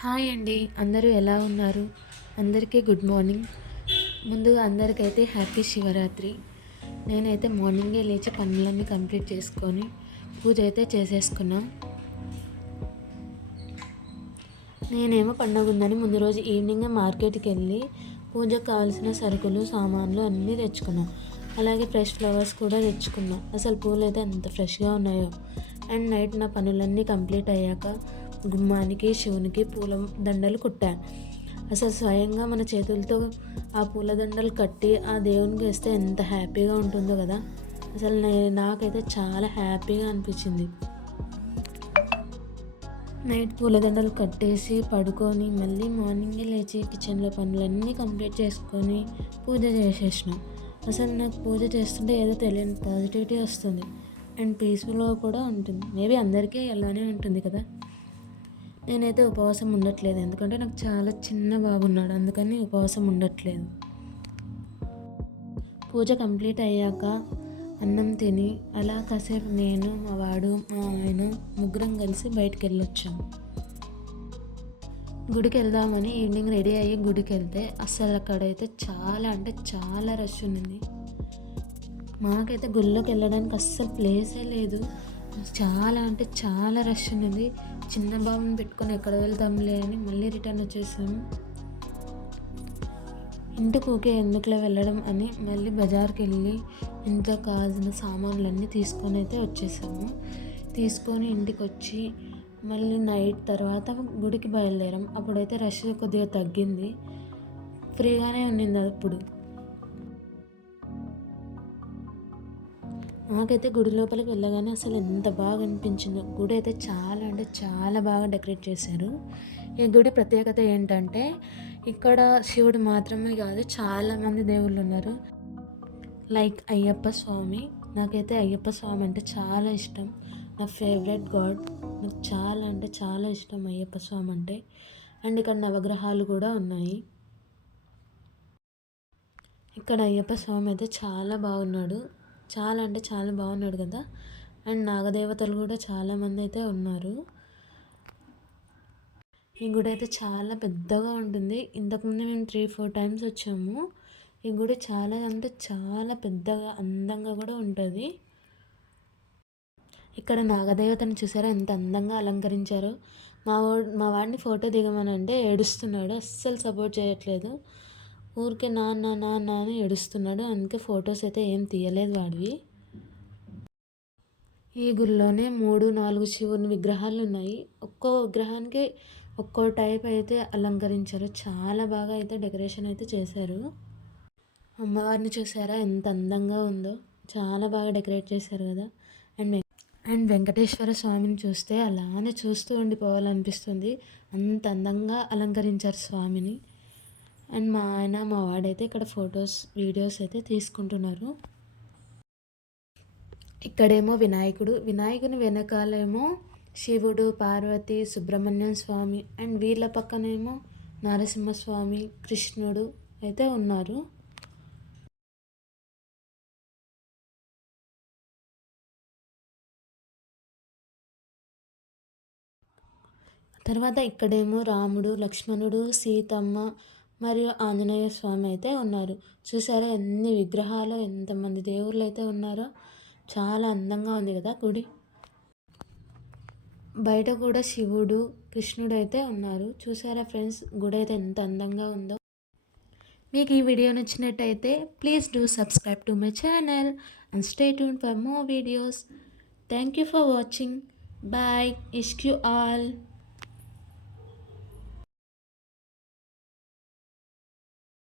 Hi అండి. అందరూ ఎలా ఉన్నారు? అందరికీ గుడ్ మార్నింగ్. ముందుగా అందరికైతే హ్యాపీ శివరాత్రి. నేనైతే మార్నింగే లేచి పనులన్నీ కంప్లీట్ చేసుకొని పూజ అయితే చేసేసుకున్నా. నేనేమో పండగ ఉందని ముందు రోజు ఈవినింగ్ మార్కెట్కి వెళ్ళి పూజకు కావాల్సిన సరుకులు సామాన్లు అన్నీ తెచ్చుకున్నాం. అలాగే ఫ్రెష్ ఫ్లవర్స్ కూడా తెచ్చుకున్నా. అసలు పూలు అయితే ఎంత ఫ్రెష్గా ఉన్నాయో. అండ్ నైట్ నా పనులన్నీ కంప్లీట్ అయ్యాక గుమ్మానికి శివునికి పూల దండలు కుట్టాను. అసలు స్వయంగా మన చేతులతో ఆ పూల దండలు కట్టి ఆ దేవునికి వేస్తే ఎంత హ్యాపీగా ఉంటుందో కదా. అసలు నాకైతే చాలా హ్యాపీగా అనిపించింది. నైట్ పూలదండలు కట్టేసి పడుకొని మళ్ళీ మార్నింగే లేచి కిచెన్లో పనులన్నీ కంప్లీట్ చేసుకొని పూజ చేసేసినాం. అసలు నాకు పూజ చేస్తుంటే ఏదో తెలియని పాజిటివిటీ వస్తుంది. అండ్ పీస్ఫుల్గా కూడా ఉంటుంది. మేబీ అందరికీ ఎలానే ఉంటుంది కదా. నేనైతే ఉపవాసం ఉండట్లేదు. ఎందుకంటే నాకు చాలా చిన్న బాబు ఉన్నాడు. అందుకని ఉపవాసం ఉండట్లేదు. పూజ కంప్లీట్ అయ్యాక అన్నం తిని అలా కాసేపు నేను మా వాడు మా ఆయన ముగ్గురం కలిసి బయటికి వెళ్ళొచ్చాము గుడికి వెళ్దామని ఈవినింగ్ రెడీ అయ్యి గుడికి వెళ్తే అస్సలు అక్కడైతే చాలా అంటే చాలా రష్ ఉంది మాకైతే గుళ్ళోకి వెళ్ళడానికి అస్సలు ప్లేసే లేదు. చాలా అంటే చాలా రష్ ఉండింది చిన్న బాబుని పెట్టుకొని ఎక్కడ వెళ్తాంలే అని మళ్ళీ రిటర్న్ వచ్చేసాము ఇంటికి ఊకే ఎందుకులే వెళ్ళడం అని మళ్ళీ బజార్కి వెళ్ళి ఇంట్లో కావాల్సిన సామాన్లన్నీ తీసుకొని అయితే వచ్చేసాము. తీసుకొని ఇంటికి వచ్చి మళ్ళీ నైట్ తర్వాత గుడికి బయలుదేరాం. అప్పుడైతే రష్ కొద్దిగా తగ్గింది. ఫ్రీగానే ఉండింది అప్పుడు. నాకైతే గుడి లోపలికి వెళ్ళగానే అసలు ఎంత బాగా అనిపించిందో. గుడి అయితే చాలా అంటే చాలా బాగా డెకరేట్ చేశారు. ఈ గుడి ప్రత్యేకత ఏంటంటే ఇక్కడ శివుడు మాత్రమే కాదు చాలామంది దేవుళ్ళు ఉన్నారు. లైక్ అయ్యప్ప స్వామి. నాకైతే అయ్యప్ప స్వామి అంటే చాలా ఇష్టం. నా ఫేవరెట్ గాడ్ నాకు చాలా అంటే చాలా ఇష్టం అయ్యప్ప స్వామి అంటే. అండ్ ఇక్కడ నవగ్రహాలు కూడా ఉన్నాయి. ఇక్కడ అయ్యప్ప స్వామి అయితే చాలా బాగున్నాడు. చాలా అంటే చాలా బాగున్నాడు కదా. అండ్ నాగదేవతలు కూడా చాలామంది అయితే ఉన్నారు. ఈ గుడి అయితే చాలా పెద్దగా ఉంటుంది. ఇంతకుముందు మేము త్రీ ఫోర్ టైమ్స్ వచ్చాము. ఈ గుడి చాలా అంటే చాలా పెద్దగా అందంగా కూడా ఉంటుంది. ఇక్కడ నాగదేవతని చూసారా? ఎంత అందంగా అలంకరించారో. మా వాడు మా వాడిని ఫోటో దిగమని అంటే ఏడుస్తున్నాడు. అస్సలు సపోర్ట్ చేయట్లేదు. ఊరికే నాన్న నాన్న అని ఏడుస్తున్నాడు. అందుకే ఫొటోస్ అయితే ఏం తీయలేదు వాడివి. ఈ గుడిలోనే మూడు నాలుగు శివుని విగ్రహాలు ఉన్నాయి. ఒక్కో విగ్రహానికి ఒక్కో టైప్ అయితే అలంకరించారు. చాలా బాగా అయితే డెకరేషన్ అయితే చేశారు. అమ్మవారిని చూసారా? ఎంత అందంగా ఉందో. చాలా బాగా డెకరేట్ చేశారు కదా. అండ్ అండ్ వెంకటేశ్వర స్వామిని చూస్తే అలానే చూస్తూ ఉండిపోవాలనిపిస్తుంది. అంత అందంగా అలంకరించారు స్వామిని. అండ్ మా ఆయన మా వాడైతే ఇక్కడ ఫొటోస్ వీడియోస్ అయితే తీసుకుంటున్నారు. ఇక్కడేమో వినాయకుడు. వినాయకుని వెనకాలేమో శివుడు పార్వతి సుబ్రహ్మణ్యం స్వామి అండ్ వీళ్ళ పక్కనేమో నరసింహస్వామి కృష్ణుడు అయితే ఉన్నారు. తర్వాత ఇక్కడేమో రాముడు లక్ష్మణుడు సీతమ్మ మరియు ఆంజనేయ స్వామి అయితే ఉన్నారు. చూసారా ఎన్ని విగ్రహాలు ఎంతమంది దేవుళ్ళు అయితే ఉన్నారో. చాలా అందంగా ఉంది కదా గుడి. బయట కూడా శివుడు కృష్ణుడు అయితే ఉన్నారు. చూసారా ఫ్రెండ్స్ గుడి అయితే ఎంత అందంగా ఉందో. మీకు ఈ వీడియో నచ్చినట్టయితే please do subscribe to my channel and stay tune for more videos. Thank you for watching. Bye. Ishq you all.